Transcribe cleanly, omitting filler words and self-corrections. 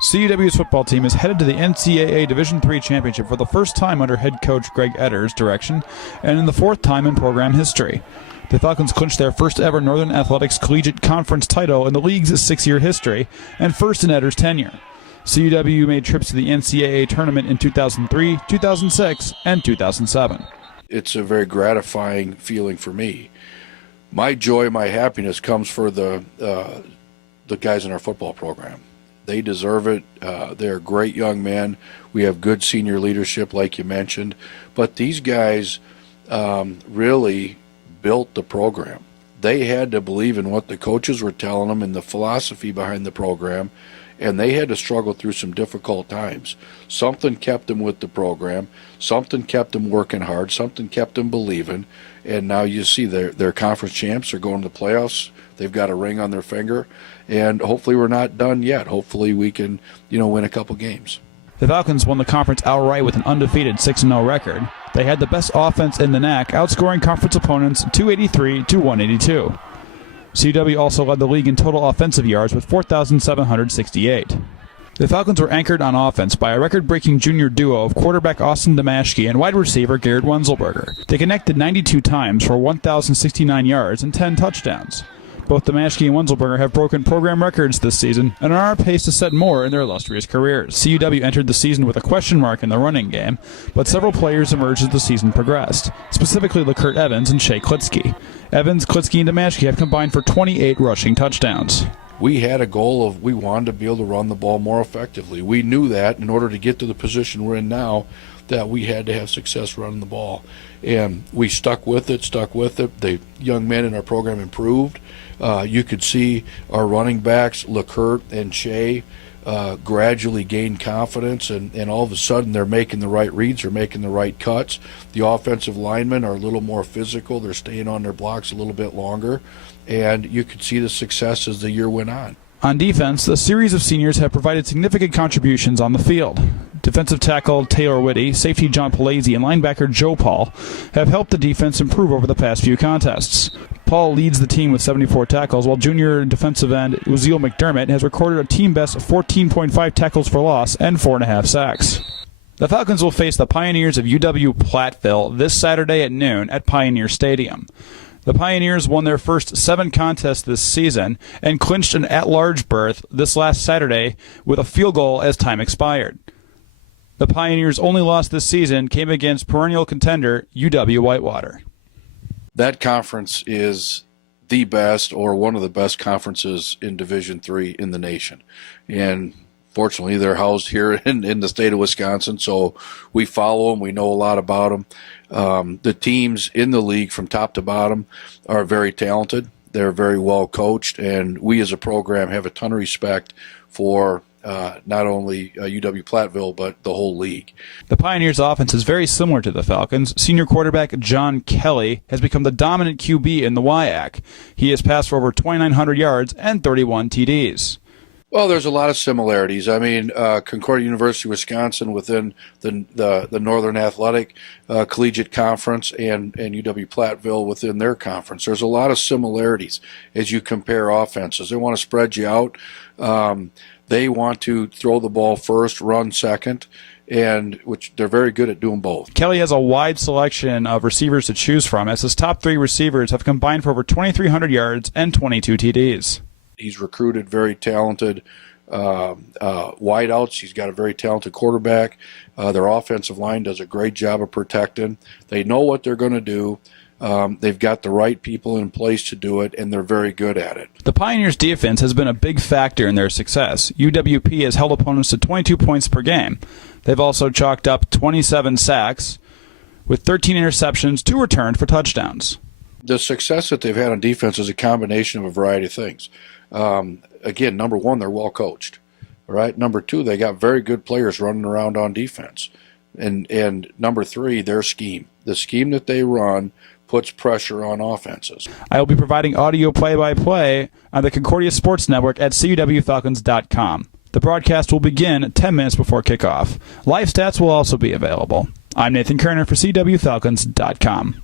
CUW's football team is headed to the NCAA Division III Championship for the first time under head coach Greg Etter's direction, and in the fourth time in program history. The Falcons clinched their first ever Northern Athletics Collegiate Conference title in the league's 6-year history, and first in Etter's tenure. CUW made trips to the NCAA tournament in 2003, 2006, and 2007. It's a very gratifying feeling for me. My joy, my happiness comes for the guys in our football program. They deserve it. They're great young men. We have good senior leadership, like you mentioned. But these guys really built the program. They had to believe in what the coaches were telling them and the philosophy behind the program, and they had to struggle through some difficult times. Something kept them with the program. Something kept them working hard. Something kept them believing. And now you see they're conference champs. They're going to the playoffs. They've got a ring on their finger. And hopefully we're not done yet. Hopefully we can, win a couple games. The Falcons won the conference outright with an undefeated 6-0 record. They had the best offense in the NAC, outscoring conference opponents 283 to 182. CUW also led the league in total offensive yards with 4,768. The Falcons were anchored on offense by a record-breaking junior duo of quarterback Austin Damashki and wide receiver Garrett Wenzelberger. They connected 92 times for 1,069 yards and 10 touchdowns. Both Damashki and Wenzelberger have broken program records this season and are on pace to set more in their illustrious careers. CUW entered the season with a question mark in the running game, but several players emerged as the season progressed, specifically LeCurt Evans and Shea Klitsky. Evans, Klitsky, and Damashki have combined for 28 rushing touchdowns. We had a goal of we wanted to be able to run the ball more effectively. We knew that in order to get to the position we're in now, that we had to have success running the ball. And we stuck with it. The young men in our program improved. You could see our running backs, LeCurt and Shea, gradually gain confidence, and all of a sudden they're making the right reads, they're making the right cuts. The offensive linemen are a little more physical, they're staying on their blocks a little bit longer, and you could see the success as the year went on. On defense, the series of seniors have provided significant contributions on the field. Defensive tackle Taylor Whitty, safety John Palazzi, and linebacker Joe Paul have helped the defense improve over the past few contests. Paul leads the team with 74 tackles, while junior defensive end Uziel McDermott has recorded a team-best 14.5 tackles for loss and 4.5 sacks. The Falcons will face the Pioneers of UW-Platteville this Saturday at noon at Pioneer Stadium. The Pioneers won their first 7 contests this season and clinched an at-large berth this last Saturday with a field goal as time expired. The Pioneers' only loss this season came against perennial contender UW-Whitewater. That conference is the best or one of the best conferences in Division III in the nation. And fortunately, they're housed here in the state of Wisconsin, so we follow them. We know a lot about them. The teams in the league from top to bottom are very talented. They're very well coached, and we as a program have a ton of respect for not only UW-Platteville, but the whole league. The Pioneers' offense is very similar to the Falcons. Senior quarterback John Kelly has become the dominant QB in the WIAC. He has passed for over 2,900 yards and 31 TDs. Well, there's a lot of similarities. I mean, Concordia University Wisconsin within the Northern Athletic Collegiate Conference and UW-Platteville within their conference. There's a lot of similarities as you compare offenses. They want to spread you out. They want to throw the ball first, run second, and which they're very good at doing both. Kelly has a wide selection of receivers to choose from, as his top 3 receivers have combined for over 2,300 yards and 22 TDs. He's recruited very talented wideouts. He's got a very talented quarterback. Their offensive line does a great job of protecting. They know what they're going to do. They've got the right people in place to do it, and they're very good at it. The Pioneers' defense has been a big factor in their success. UWP has held opponents to 22 points per game. They've also chalked up 27 sacks, with 13 interceptions, 2 returned for touchdowns. The success that they've had on defense is a combination of a variety of things. Again, number one, they're well coached. All right. Number two, they got very good players running around on defense. And number three, their scheme. The scheme that they run puts pressure on offenses. I will be providing audio play-by-play on the Concordia Sports Network at CUWFalcons.com. The broadcast will begin 10 minutes before kickoff. Live stats will also be available. I'm Nathan Kerner for CUWFalcons.com.